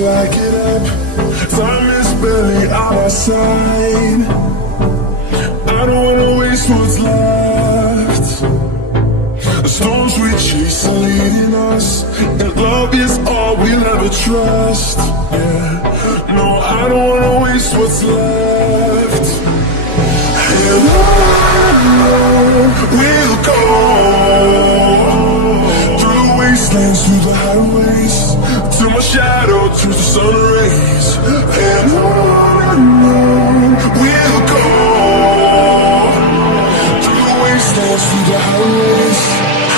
like it up. Time is barely on our side. I don't wanna waste what's left. The storms we chase are leading us, and love is all we'll ever trust. Yeah, no, I don't wanna waste what's left. And on we'll go, through the wastelands, through the highways, till my shadow turns to sun rays. And on we'll go, through the wastelands, through the highways.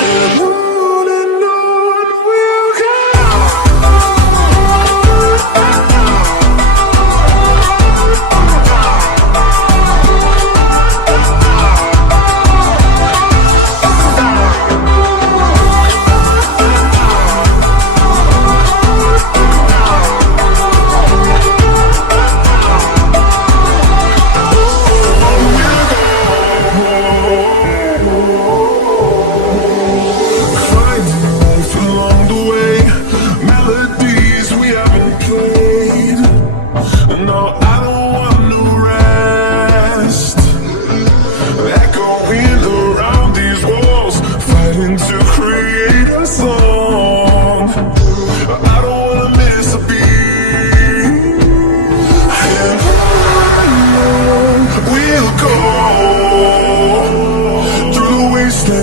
And on we'll go.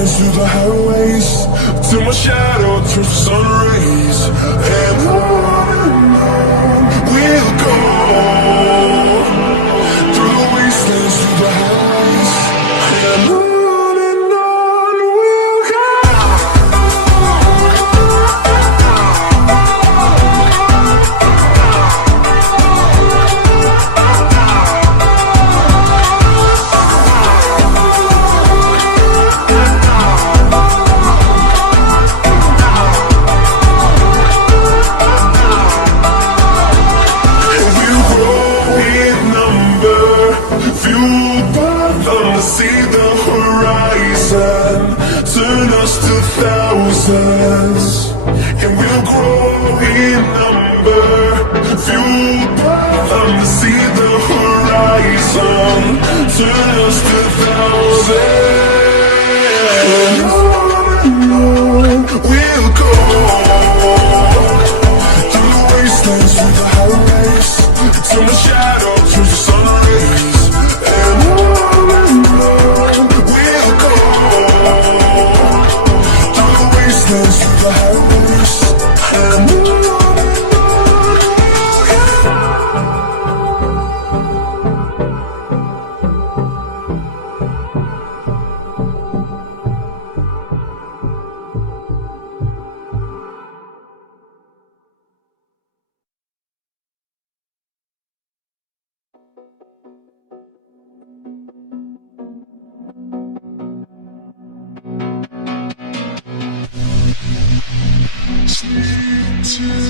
Through the highways, till my shadow turns to sun rays. And on we'll go, through the wastelands, through the highways. And on we'll go. See the horizon, turn us to thousands, and we'll grow in number, fueled by them to see the horizon, turn us to thousands. And on we'll go, through the wastelands, through the highways, till my shadow turns to sun rays. And through the highways, and to